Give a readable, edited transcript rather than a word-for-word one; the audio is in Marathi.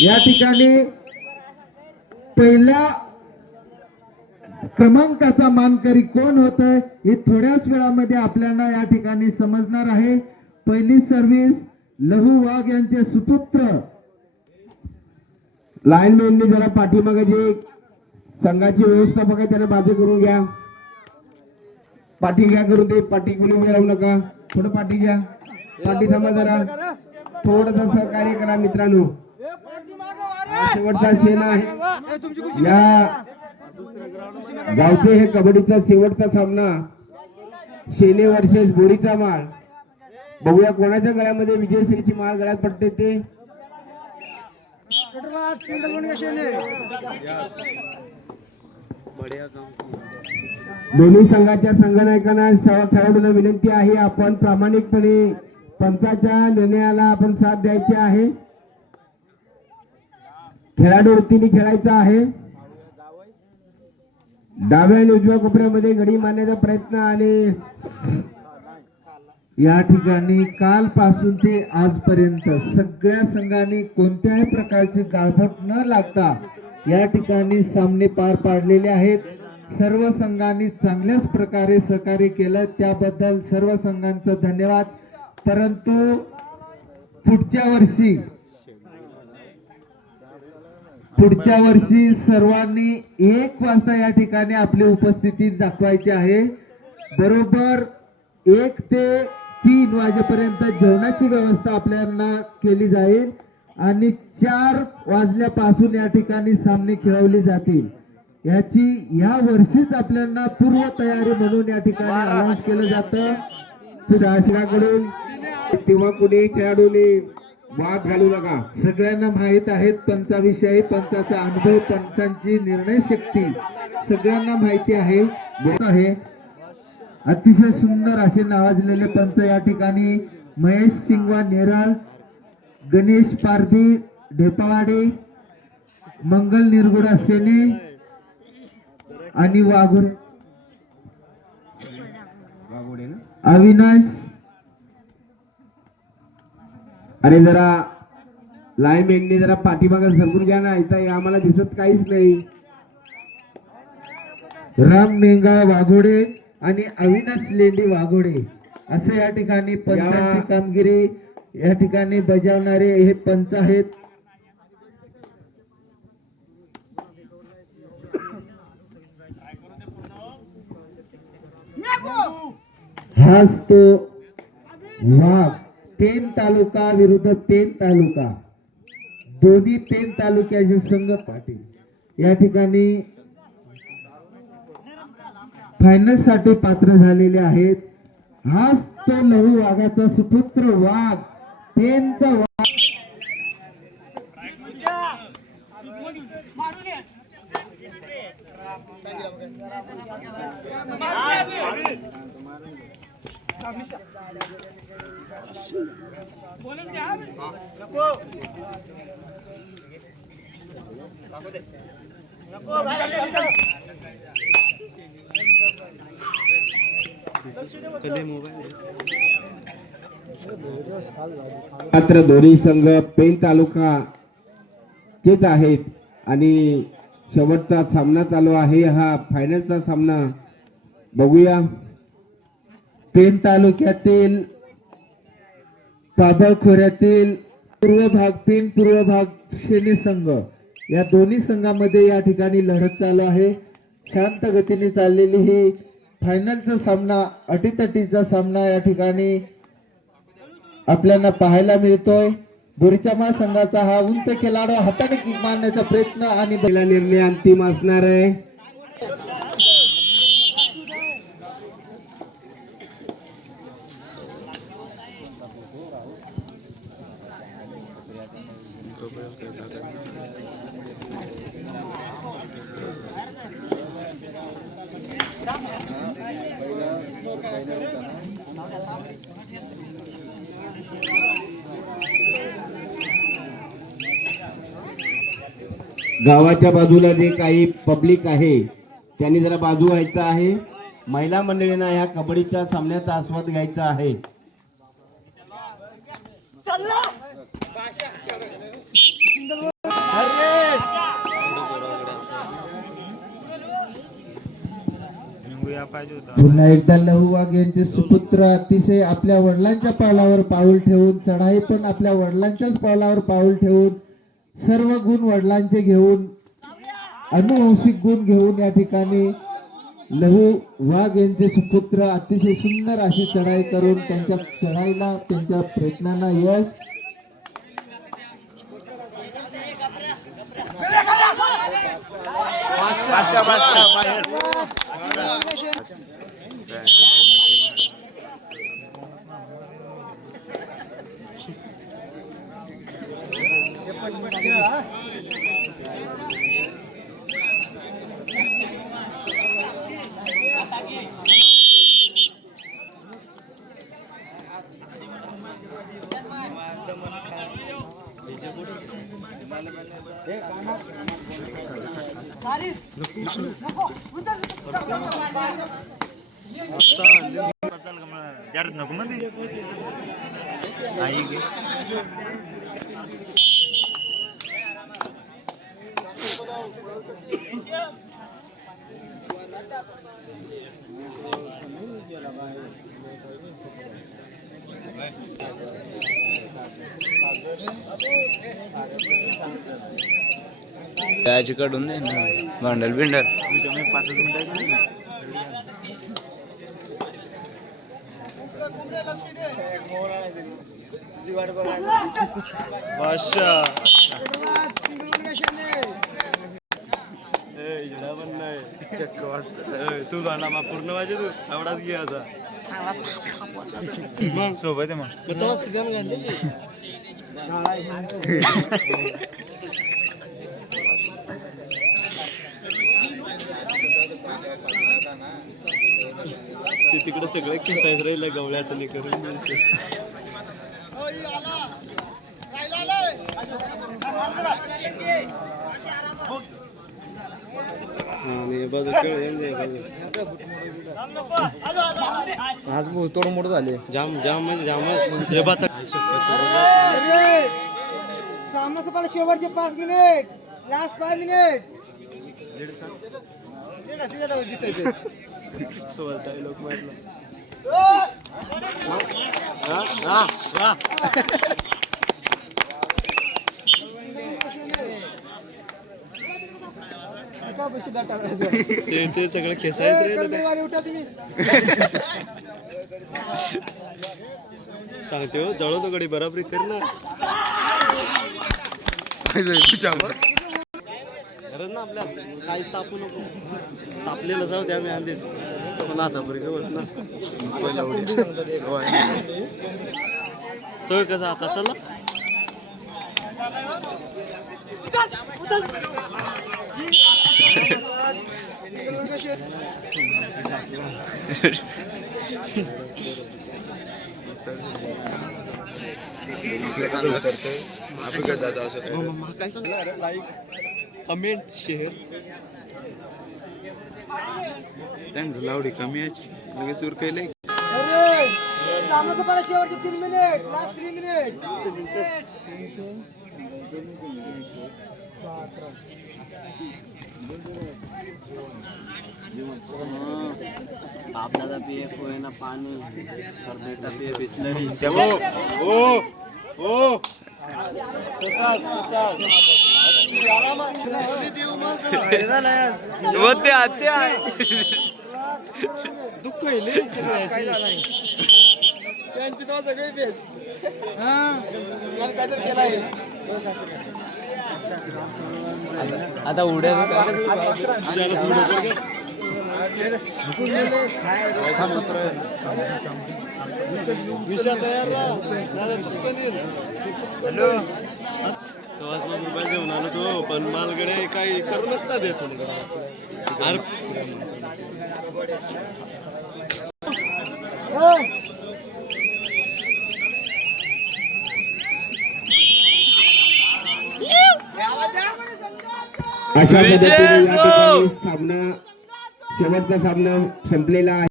या ठिकाणी पहिल्या क्रमांकाचा मानकरी कोण होत आहे हे थोड्याच वेळामध्ये आपल्याला या ठिकाणी समजणार आहे। पहिली सर्व्हिस लहू वाघ यांचे सुपुत्र लाईनमॅननी जरा पाठीमागे जे संघाची व्यवस्थापक आहे त्यांना बाजू करून घ्या, पाठी घ्या करून दे, पाठी कोणी उभे राहू नका, थोडं पाठी घ्या, पाठी थांबा जरा, थोडंसं सहकार्य करा मित्रांनो। शेवटचा शेण आहे या गावचे, हे कबड्डीचा शेवटचा सामना शेने वर्सेस बोरीचा माळ। बघूया कोणाच्या गळ्यामध्ये विजयश्रीची माळ गळ्यात पडते ते। दोन्ही संघाच्या संघनायकांना खेळाडूंना विनंती आहे आपण प्रामाणिकपणे पंचाच्या निर्णयाला आपण साथ द्यायची आहे, खेळाडू वृत्तीने खेळायचा आहे। डाव्या आणि उजव्या कोपऱ्यामध्ये गडी मारण्याचा प्रयत्न आणि या ठिकाणी कालपासून ते आजपर्यंत सगळ्या संघांनी कोणत्याही प्रकारची गाळबट न लागता या ठिकाणी सामने पार पाडलेले आहेत। सर्व संघांनी चांगल्याच प्रकारे सहकार्य केलं, त्याबद्दल सर्व संघांचं धन्यवाद। परंतु पुढच्या वर्षी सर्वांनी 1 वाजता या ठिकाणी आपली उपस्थिती दाखवायची आहे। बरोबर 1 ते 3 वाजेपर्यंत जेवणाची व्यवस्था आपल्याला केली जाईल आणि 4 वाजल्यापासून या ठिकाणी सामने खेळवले जातील। याची या वर्षीच आपल्याला पूर्व तयारी म्हणून या ठिकाणी अनाउन्स केलं जातं शासनाकडून। तेव्हा कुणी खेळाडूंनी वाद घालू नका। सगळ्यांना माहित आहे पंचाविषयी, पंचाचा अनुभव, पंचांची निर्णय शक्ती सगळ्यांना माहिती आहे। अतिशय सुंदर असे नावाजलेले पंच या ठिकाणी महेश सिंगवा नेरळ, गणेश पारधी ढेपावाडे, मंगल निरगुडा सेने आणि वाघोडे अविनाश। अरे जरा लाईनमॅनने जरा पाठीमागे सरकून घ्या ना, इथं आम्हाला दिसत काहीच नाही। राम मेंगा वाघोडे आणि अविनाश लेंडी वाघोडे असे या ठिकाणी पंचांची कामगिरी या ठिकाणी बजावणारे हे पंच आहेत। हाच तो वाघ, पेन तालुका विरुद्ध पेन तालुका, दोन्ही पेन तालुक्याचे संघ पाटील या ठिकाणी फायनल साठी पात्र झालेले आहेत। हाच तो लहू वाघाचा सुपुत्र वाघ, पेनचा वाघ। मात्र दोन्ही संघ पेन तालुका तेच आहेत आणि शेवटचा सामना चालू आहे, हा फायनलचा सामना। बघूया पेन तालुक्यातील पाबळ खोऱ्यातील पूर्व भाग, पेन पूर्व भाग सेने संघ या दोन्ही संघामध्ये या ठिकाणी लढत चालू आहे। शांत गतीने चाललेली ही फायनलचा सामना, अटीतटीचा सामना या ठिकाणी आपल्याला पाहायला मिळतोय। बोरीच्या माळ संघाचा हा उंच खेळाडू हाताने किक मारण्याचा प्रयत्न आणि पहिला निर्णय अंतिम असणार आहे। गावाच्या बाजूला जे काही पब्लिक आहे त्यांनी जरा बाजू व्हायचा आहे। महिला मंडळींना या कबड्डीच्या सामन्याचा आस्वाद घ्यायचा आहे। पुन्हा एकदा लहू वाघ यांचे सुपुत्र अतिशय आपल्या वडिलांच्या पावलावर पाऊल ठेवून, चढाई पण आपल्या वडिलांच्याच पावलावर पाऊल ठेवून, सर्व गुण वडिलांचे घेऊन, अनुवंशिक गुण घेऊन या ठिकाणी लहू वाघ यांचे सुपुत्र अतिशय सुंदर अशी चढाई करून त्यांच्या चढाईला, त्यांच्या प्रयत्नांना यश. नको मध्ये आई गे त्याची कडून दे ना भांडल बिंडल 5 मिनिटं बादशाह तू गाणं मग पूर्ण वाजे तू एवढाच घे आता मग सोबत आहे ते तिकडे सगळे खेसायच राहिलं गवळ्यात करून आज थोडं मोठं झाले जाम जाम म्हणजे शेवटचे 5 मिनिट लास्ट 5 मिनिट लोक मारला ते सगळं खेसायचं सांगते हो जळवतो गडी बराबरी कर ना गरज ना आपल्या काही तापू नको तापलेलं जाऊ द्या आम्ही आधीच पण आता बरं तो कसा आता चला लाईक कमेंट शेअर त्यांना लावडी कमी आहे लगेच उरकायला शेवटचे 3 मिनिट लास्ट 3 मिनिट आपल्याला पिये पोहेना पाणी बेटा पिये बिस्लरी दुःख त्यांची तो सगळे भेट केलाय आता उड्या हॅलो मोबाईल घेऊन आलो तो पण मालगडे काही करूनच ना देत अशा पद्धतीने या ठिकाणी सामना शेवटचा सामना संपलेला आहे.